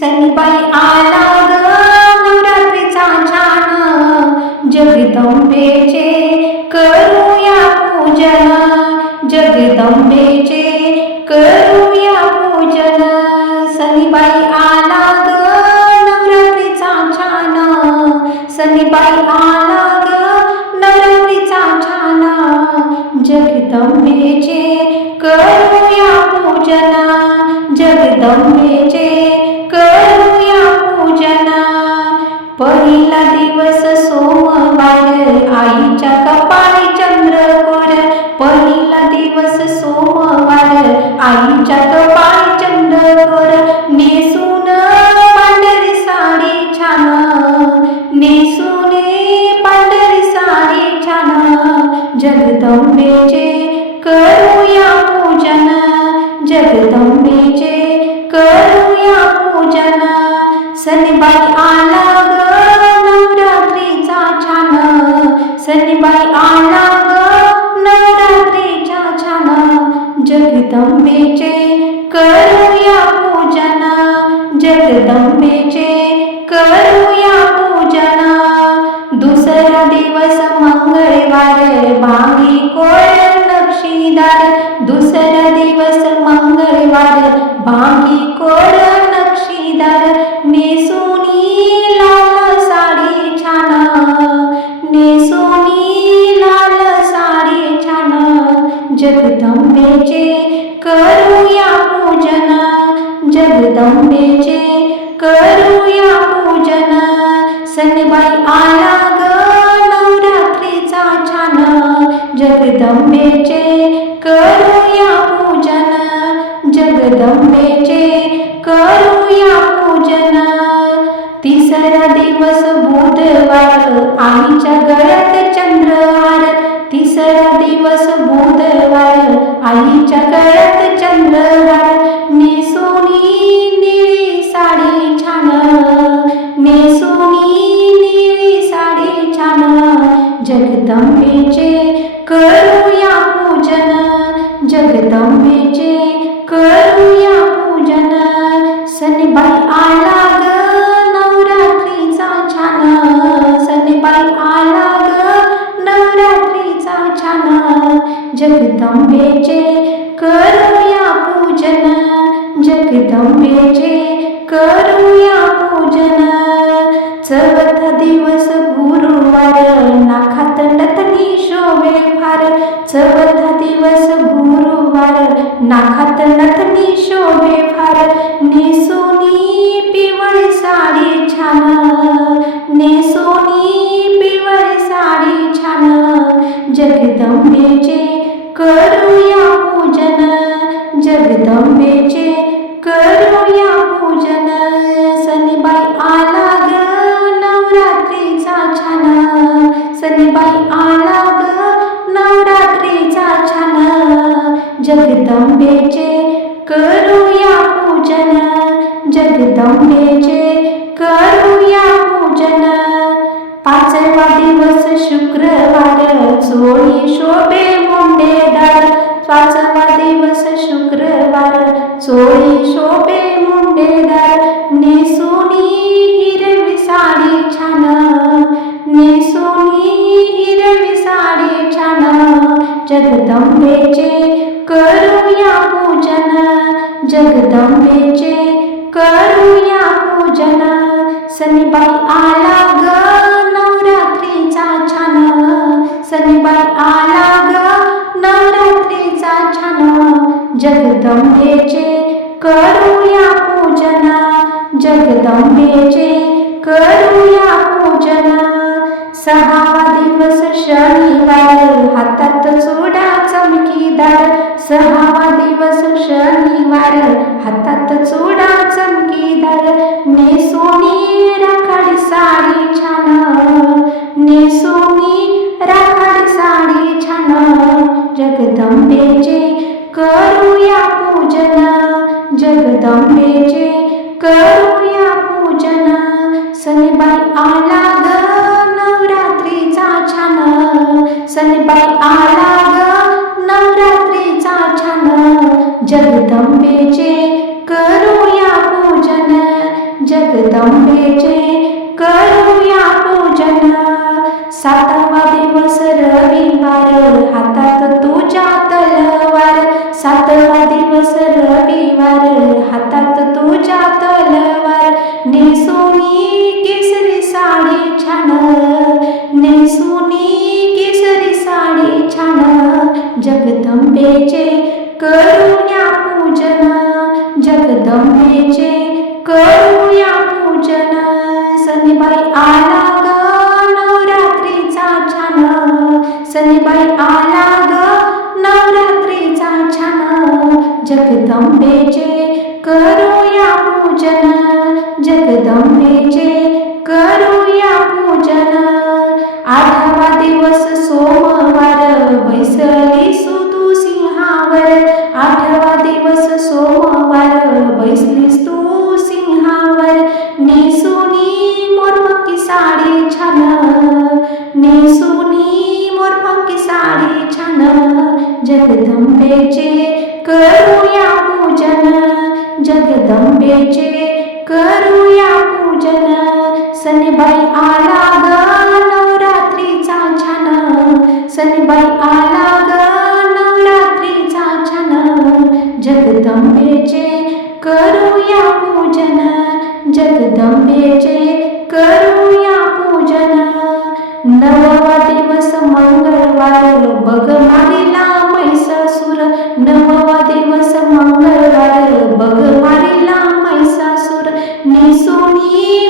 सनीबाई आला ग नवरात्रीचा छान, जगदंबेचे करूया पूजन, जगदंबेचे करूया पूजन. सनीबाई आला ग नवरात्रीचा छान, सनीबाई आला ग नवरात्रीचा छान, जगदंबेचे करूया पूजन, जगदंबेचे करूया पूजन. पहिला दिवस सोमवार आईच्या कपाळी चंद्रकोर, पहिला दिवस सोमवार आईच्या कपाळी चंद्रकोर. नेसून पांढरी साडी छान, नेसून पांढरी साडी छान, जगदंबेचे करूया पूजन, जगदंबेचे करूया पूजन. सनीबाई आला ग नवरात्रीचा छान, सनीबाई आला ग नवरात्रीचा छान, जगदंबेचे करूया पूजन, जगदंबेचे करूया पूजन. दुसरा दिवस मंगळवार भांगी कोळ नक्षीदार, दुसरा दिवस मंगळवार भांगी कोळ नक्षीदार. नेसुनी लाल साडी छान, नेसुनी लाल साडी छान, जगदंबेचे करूया पूजन, जगदंबेचे करूया पूजन. सनीबाई आला ग नवरात्रीचा छान, जगदंबेचे करूया पूजन, जगदंबेचे करूया पूजन. तिसरा दिवस बुधवार आईच्या गळ्यात चंद्रहार, तिसरा दिवस बुधवार आईच्या गळ्यात चंद्रहार. नेसुनी निळी साडी छान, नेसुनी निळी साडी छान, जगदंबेचे करूया पूजन, जगदंबेचे करूया पूजन. सनीबाई आला ग नवरात्रीचा छान, सनीबाई आला ग नवरात्रीचा छान, जगदंबेचे करूया पूजन, जगदंबेचे करूया पूजन. चौथा दिवस गुरुवार नाखात नथनी शोभे फार, चौथा दिवस गुरुवार नाखात नथनी शोभे फार. नेसुनी पिवळी साडी छान, नेसुनी पिवळी साडी छान, जगदंबेचे करूया पूजन, जगदंबेचे करूया पूजन. सनीबाई आला ग नवरात्रीचा छान, सनीबाई आला ग नवरात्रीचा छान, जगदंबेचे करूया पूजन, जगदंबेचे करूया पूजन. पाचवा दिवस शुक्रवार चोळी शोभे मुंडेदार, पाचवा दिवस शुक्रवार चोळी शोभे मुंडेदार. नेसुनी हिरवी साडी छान, नेसुनी हिरवी साडी छान, जगदंबेचे करूया पूजन, जगदंबेचे करूया पूजन. सनीबाई आला ग नवरात्रीचा छान, सनीबाई आला ग नवरात्रीचा छान, जगदंबेचे करूया पूजन, जगदंबेचे करूया पूजन. सहावा दिवस शनिवार हातात चुडा चमकीदार, सहावा दिवस शनिवार हातात चुडा चमकीदार. नेसुनी राखाडी साडी छान, नेसुनी राखाडी साडी छान, जगदंबेचे करूया पूजन, जगदंबेचे करूया पूजन. सनीबाई आला ग नवरात्रीचा छान, सनीबाई आला ग नवरात्रीचा छान, जगदंबेचे करूया पूजन. जगदंबेचे करूया पूजन. सातवा दिवस रविवार, हातात तुझ्या तलवार. सातवा दिवस रविवार, हातात तुझ्या तलवार. नेसुनी केसरी साडी छान, नेसुनी केसरी साडी छान. जगदंबेचे करूया पूजन, जगदंबेचे करूया पूजन. सनीबाई आला ग नवरात्रीचा छान, सनीबाई आला ग नवरात्रीचा छान. जगदंबेचे करूया पूजन, जगदंबेचे करूया पूजन. आठवा दिवस सोमवार, बैसली तू सिंहावर. आठवा दिवस सोमवार, बैसलीस तू सिंहावर. नेसुनी मोरपंखी साडी छान, नेसुनी मोरपंखी साडी छान. जगदंबेचे करूया पूजन, जगदंबेचे करूया पूजन. सनीबाई आला ग नवरात्रीचा छान, सनीबाई आला ग नवरात्रीचा छान. जगदंबेचे करूया पूजन, जगदंबेचे करूया पूजन. नववा दिवस मंगळवार, बघ मारिला महिषासूर. नववा दिवस मंगळवार, बघ मारिला महिषासूर. नेसुनी